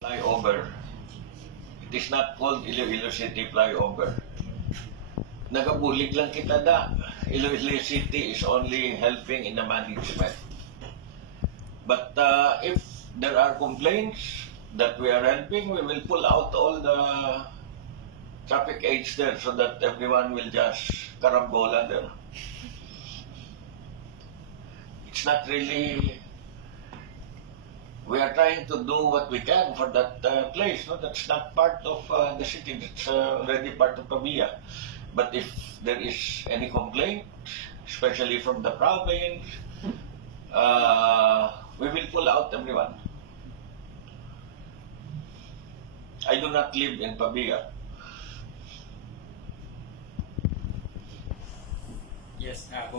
Flyover. It is not called Iloilo City Flyover. Nagabulig lang kita da. Iloilo City is only helping in the management. But if there are complaints that we are helping, we will pull out all the traffic aids there so that everyone will just karambola there. It's not really. We are trying to do what we can for that place. No, that's not part of the city. It's already part of Pavia. But if there is any complaint, especially from the province, we will pull out everyone. I do not live in Pavia. Yes, Mayor,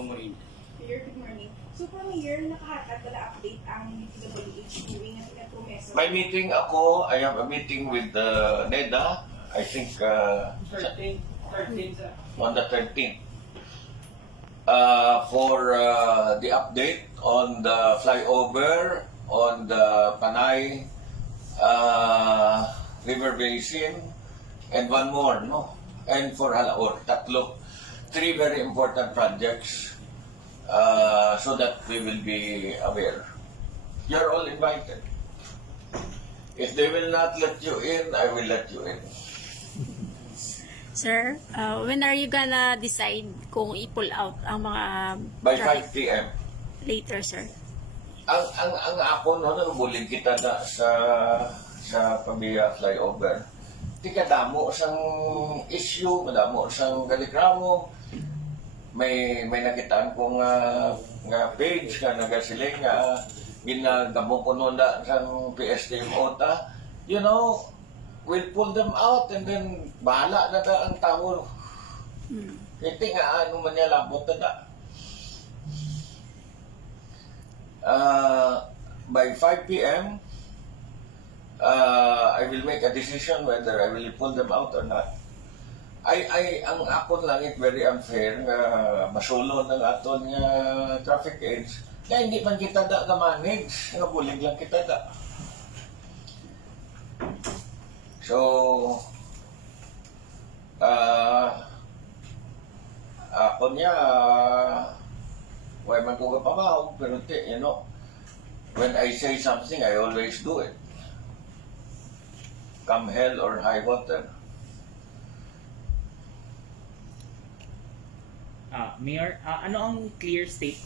good morning. So, Mayor, nakahatag pala update ang DPWH during ang pinagpromeso. May meeting ako. I have a meeting with NEDA. I think 13, on the 13th for the update on the flyover on the Panay River Basin and one more, no? And for Halaor, tatlo. 3 very important projects so that we will be aware. You're all invited. If they will not let you in, I will let you in. Sir, when are you gonna decide kung i-pull out ang mga By traffic 5 p.m. later, sir? Ang ako no, nabulig kita na sa Pavia flyover. Di ka damo sang issue, madamo sang kalikramo. May nakitaan ko nga page nga nagasiling nga ginagamo ko noon na sang PSDMO ta. You know, we'll pull them out and then bahala na ang tao. Hindi nga ano man niya labot na. By 5 p.m., I will make a decision whether I will pull them out or not. Ang akon lang it very unfair nga masulo ng aton nga traffic aids na hindi man kita da ka-manage, nga bulig lang kita da. So, ako niya, why man ko kapamahog, pero you know, when I say something, I always do it. Come hell or high water. Mayor, ano ang clear statement